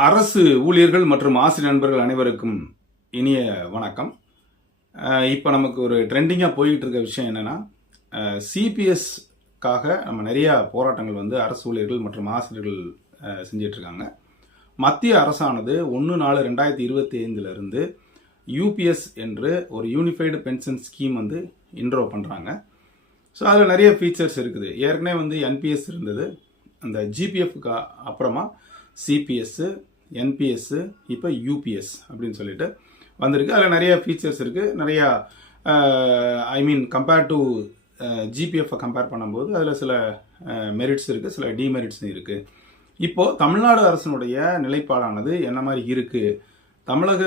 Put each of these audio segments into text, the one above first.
அரசு ஊழியர்கள் மற்றும் ஆசிரியர் நண்பர்கள் அனைவருக்கும் இனிய வணக்கம். இப்போ நமக்கு ஒரு ட்ரெண்டிங்காக போய்கிட்டு இருக்க விஷயம் என்னென்னா, சிபிஎஸ்க்காக நம்ம நிறையா போராட்டங்கள் வந்து அரசு ஊழியர்கள் மற்றும் ஆசிரியர்கள் செஞ்சிட்ருக்காங்க. மத்திய அரசானது 1/4/2025 யூபிஎஸ் என்று ஒரு யூனிஃபைடு பென்ஷன் ஸ்கீம் வந்து இன்ட்ரோ பண்ணுறாங்க. ஸோ அதில் நிறைய ஃபீச்சர்ஸ் இருக்குது. ஏற்கனவே வந்து என்பிஎஸ் இருந்தது, அந்த ஜிபிஎஃப்க்கு அப்புறமா சிபிஎஸ், என்பிஎஸ், இப்போ யூபிஎஸ் அப்படின்னு சொல்லிட்டு வந்திருக்கு. அதில் நிறைய ஃபீச்சர்ஸ் இருக்குது. நிறையா கம்பேர் டு ஜிபிஎஃப்பை கம்பேர் பண்ணும்போது அதில் சில மெரிட்ஸ் இருக்குது, சில டிமெரிட்ஸும் இருக்குது. இப்போது தமிழ்நாடு அரசினுடைய நிலைப்பாடானது என்ன மாதிரி இருக்குது? தமிழக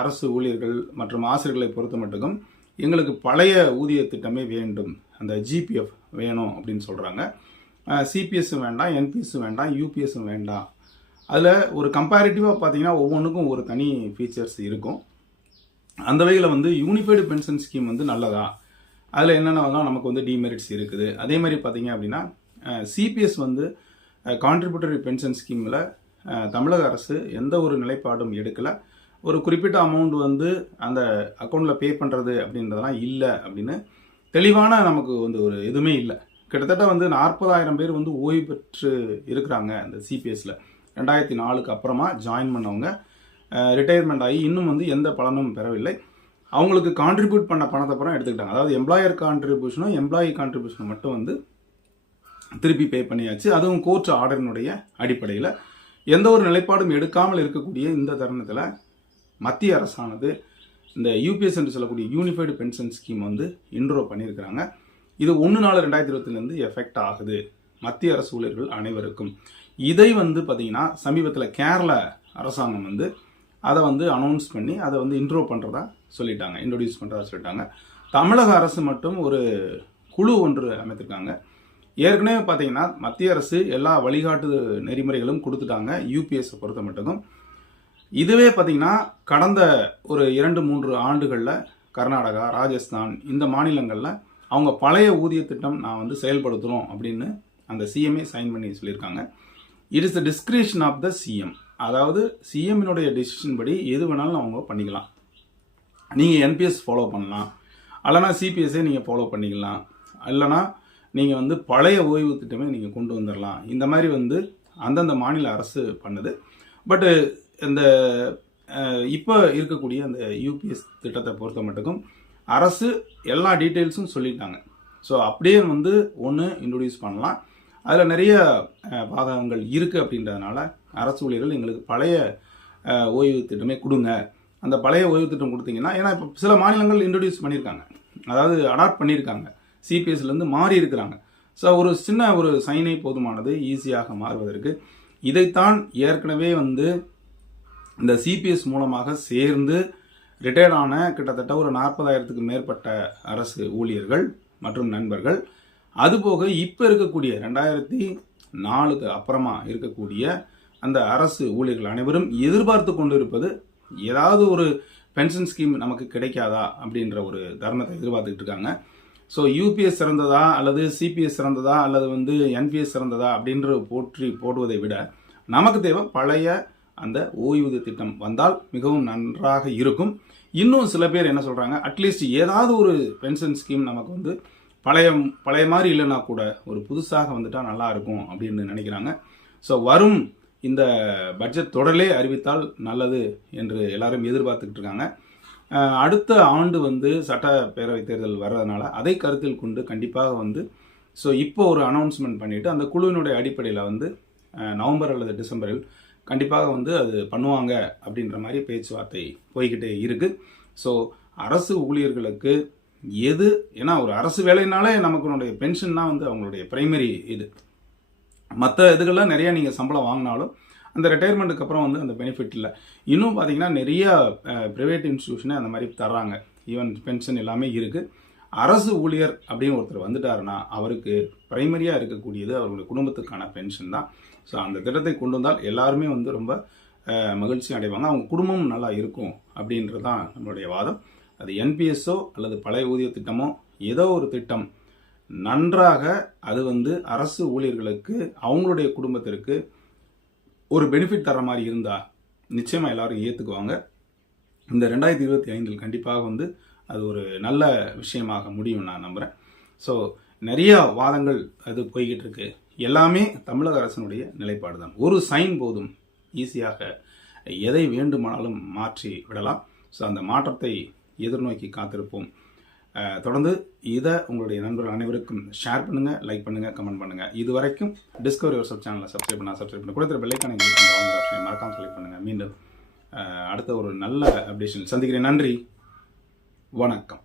அரசு ஊழியர்கள் மற்றும் ஆசிரியர்களை பொறுத்த மட்டுக்கும் எங்களுக்கு பழைய ஊதிய திட்டமே வேண்டும், அந்த ஜிபிஎஃப் வேணும் அப்படின்னு சொல்கிறாங்க. சிபிஎஸ்ஸும் வேண்டாம், என்பிஎஸும் வேண்டாம், யூபிஎஸும் வேண்டாம். அதில் ஒரு கம்பேரிட்டிவாக பார்த்தீங்கன்னா ஒவ்வொன்றுக்கும் ஒரு தனி ஃபீச்சர்ஸ் இருக்கும். அந்த வகையில் வந்து யூனிஃபைடு பென்ஷன் ஸ்கீம் வந்து நல்லதா, அதில் என்னென்ன நமக்கு வந்து டிமெரிட்ஸ் இருக்குது. அதே மாதிரி பார்த்தீங்க அப்படின்னா சிபிஎஸ் வந்து கான்ட்ரிபியூட்டரி பென்ஷன் ஸ்கீமில் தமிழக அரசு எந்த ஒரு நிலைப்பாடும் எடுக்கலை. ஒரு குறிப்பிட்ட அமௌண்ட் வந்து அந்த அக்கௌண்ட்டில் பே பண்ணுறது அப்படின்றதெல்லாம் இல்லை அப்படின்னு தெளிவான நமக்கு வந்து ஒரு எதுவுமே இல்லை. கிட்டத்தட்ட வந்து 40,000 பேர் வந்து ஓய்வு பெற்று இருக்கிறாங்க அந்த சிபிஎஸ்ல. 2004க்கு அப்புறமா ஜாயின் பண்ணவங்க ரிட்டையர்மெண்ட் ஆகி இன்னும் வந்து எந்த பலனும் பெறவில்லை. அவங்களுக்கு கான்ட்ரிபியூட் பண்ண பணத்தை அப்புறம் எடுத்துக்கிட்டாங்க. அதாவது எம்ப்ளாயர் கான்ட்ரிபியூஷனும் எம்ப்ளாயி கான்ட்ரிபியூஷனும் மட்டும் வந்து திருப்பி பே பண்ணியாச்சு. அதுவும் கோர்ட் ஆர்டரினுடைய அடிப்படையில். எந்த ஒரு நிலைப்பாடும் எடுக்காமல் இருக்கக்கூடிய இந்த தருணத்தில் மத்திய அரசானது இந்த யூபிஎஸ் என்று சொல்லக்கூடிய யூனிஃபைடு பென்ஷன் ஸ்கீம் வந்து இன்ட்ரோ பண்ணியிருக்கிறாங்க. இது 1/4/2025 எஃபெக்ட் ஆகுது மத்திய அரசு ஊழியர்கள் அனைவருக்கும். இதை வந்து பார்த்தீங்கன்னா சமீபத்தில் கேரள அரசாங்கம் வந்து அதை வந்து அனௌன்ஸ் பண்ணி அதை வந்து இன்ட்ரோடியூஸ் பண்ணுறதா சொல்லிட்டாங்க. தமிழக அரசு மட்டும் ஒரு குழு ஒன்று அமைத்திருக்காங்க. ஏற்கனவே பார்த்தீங்கன்னா மத்திய அரசு எல்லா வழிகாட்டு நெறிமுறைகளும் கொடுத்துட்டாங்க யூபிஎஸ்ஸை பொறுத்த மட்டும். இதுவே பார்த்தீங்கன்னா கடந்த ஒரு 2-3 ஆண்டுகளில் கர்நாடகா, ராஜஸ்தான் இந்த மாநிலங்களில் அவங்க பழைய ஊதிய திட்டம் நான் வந்து செயல்படுத்துகிறோம் அப்படின்னு அந்த சிஎம்ஏ சைன் பண்ணி சொல்லியிருக்காங்க. It is the discretion of the CM. அதாவது சிஎம்னுடைய டெசிஷன் படி எது வேணாலும் அவங்க பண்ணிக்கலாம். நீங்கள் என்பிஎஸ் ஃபாலோ பண்ணலாம், இல்லைனா சிபிஎஸ்ஸே நீங்கள் ஃபாலோ பண்ணிக்கலாம், இல்லைனா நீங்கள் வந்து பழைய ஓய்வு திட்டமே நீங்கள் கொண்டு வந்துடலாம். இந்த மாதிரி வந்து அந்தந்த மாநில அரசு பண்ணுது. பட்டு இந்த இப்போ இருக்கக்கூடிய அந்த யூபிஎஸ் திட்டத்தை பொறுத்த மட்டுக்கும் அரசு எல்லா டீட்டெயில்ஸும் சொல்லிட்டாங்க. ஸோ அப்படியே வந்து ஒன்று இன்ட்ரடியூஸ் பண்ணலாம். அதில் நிறைய பாதகங்கள் இருக்குது. அப்படின்றதுனால அரசு ஊழியர்கள் எங்களுக்கு பழைய ஓய்வு திட்டமே கொடுங்க. அந்த பழைய ஓய்வு திட்டம் கொடுத்தீங்கன்னா, ஏன்னா இப்போ சில மாநிலங்கள் இன்ட்ரடியூஸ் பண்ணியிருக்காங்க, அதாவது அடாப்ட் பண்ணியிருக்காங்க, சிபிஎஸ்லேருந்து மாறி இருக்கிறாங்க. ஸோ ஒரு சின்ன ஒரு சைனை போதுமானது ஈஸியாக மாறுவதற்கு. இதைத்தான் ஏற்கனவே வந்து இந்த சிபிஎஸ் மூலமாக சேர்ந்து ரிட்டையர்ட் ஆன கிட்டத்தட்ட ஒரு 40,000க்கு மேற்பட்ட அரசு ஊழியர்கள் மற்றும் நண்பர்கள், அதுபோக இப்போ இருக்கக்கூடிய 2004க்கு அப்புறமா இருக்கக்கூடிய அந்த அரசு ஊழியர்கள் அனைவரும் எதிர்பார்த்து கொண்டு இருப்பது ஏதாவது ஒரு பென்ஷன் ஸ்கீம் நமக்கு கிடைக்காதா அப்படின்ற ஒரு தருணத்தை எதிர்பார்த்துக்கிட்டு இருக்காங்க. ஸோ யூபிஎஸ் சிறந்ததா அல்லது சிபிஎஸ் சிறந்ததா அல்லது வந்து என்பிஎஸ் சிறந்ததா அப்படின்ற போடுவதை விட நமக்கு தேவை பழைய அந்த ஓய்வூதிய திட்டம் வந்தால் மிகவும் நன்றாக இருக்கும். இன்னும் சில பேர் என்ன சொல்கிறாங்க, அட்லீஸ்ட் ஏதாவது ஒரு பென்ஷன் ஸ்கீம் நமக்கு வந்து பழைய மாதிரி இல்லைன்னா கூட ஒரு புதுசாக வந்துட்டால் நல்லா இருக்கும் அப்படின்னு நினைக்கிறாங்க. ஸோ வரும் இந்த பட்ஜெட் தொடரிலே அறிவித்தால் நல்லது என்று எல்லாரும் எதிர்பார்த்துக்கிட்டு இருக்காங்க. அடுத்த ஆண்டு வந்து சட்டப்பேரவை தேர்தல் வர்றதுனால அதை கருத்தில் கொண்டு கண்டிப்பாக வந்து இப்போ ஒரு அனௌன்ஸ்மெண்ட் பண்ணிவிட்டு அந்த குழுவினுடைய அடிப்படையில் வந்து நவம்பர் அல்லது டிசம்பரில் கண்டிப்பாக வந்து அது பண்ணுவாங்க அப்படின்ற மாதிரி பேச்சுவார்த்தை போய்கிட்டே இருக்குது. ஸோ அரசு ஊழியர்களுக்கு ஏன்னா ஒரு அரசு வேலைனாலே நமக்கு பென்ஷன் தான் வந்து அவங்களுடைய பிரைமரி இது. மற்ற இதுகள்லாம் நிறையா நீங்கள் சம்பளம் வாங்கினாலும் அந்த ரிட்டையர்மெண்ட்டுக்கு அப்புறம் வந்து அந்த பெனிஃபிட் இல்லை. இன்னும் பார்த்தீங்கன்னா நிறைய ப்ரைவேட் இன்ஸ்டியூஷனே அந்த மாதிரி தர்றாங்க, ஈவன் பென்ஷன் எல்லாமே இருக்குது. அரசு ஊழியர் அப்படின்னு ஒருத்தர் வந்துட்டாருன்னா அவருக்கு பிரைமரியாக இருக்கக்கூடியது அவருடைய குடும்பத்துக்கான பென்ஷன் தான். ஸோ அந்த திட்டத்தை கொண்டு வந்தால் எல்லாருமே வந்து ரொம்ப மகிழ்ச்சி அடைவாங்க, அவங்க குடும்பமும் நல்லா இருக்கும் அப்படின்றது தான் நம்மளுடைய வாதம். அது என்பிஎஸ்ஸோ அல்லது பழைய ஊதிய திட்டமோ ஏதோ ஒரு திட்டம் நன்றாக அது வந்து அரசு ஊழியர்களுக்கு அவங்களுடைய குடும்பத்திற்கு ஒரு பெனிஃபிட் தர மாதிரி இருந்தால் நிச்சயமாக எல்லாரும் ஏற்றுக்குவாங்க. இந்த 2025 கண்டிப்பாக வந்து அது ஒரு நல்ல விஷயமாக முடியும் நான் நம்புகிறேன். ஸோ நிறைய வாதங்கள் அது போய்கிட்டு இருக்கு. எல்லாமே தமிழக அரசினுடைய நிலைப்பாடு தான். ஒரு சைன் போதும் ஈஸியாக எதை வேண்டுமானாலும் மாற்றி விடலாம். ஸோ அந்த மாற்றத்தை எதிர்நோக்கி காத்திருப்போம். தொடர்ந்து இதை உங்களுடைய நண்பர்கள் அனைவருக்கும் ஷேர் பண்ணுங்கள், லைக் பண்ணுங்கள், கமெண்ட் பண்ணுங்கள். இது வரைக்கும் டிஸ்கவரி யுவர் சேனலை சப்ஸ்கிரைப் பண்ண கொடுத்துற பெல்லைக்கான கிளிக் பண்ணுற ஆப்ஷனை மறக்காமல் செலக்ட் பண்ணுங்கள். மீண்டும் அடுத்த ஒரு நல்ல அப்டேஷன் சந்திக்கிறேன். நன்றி, வணக்கம்.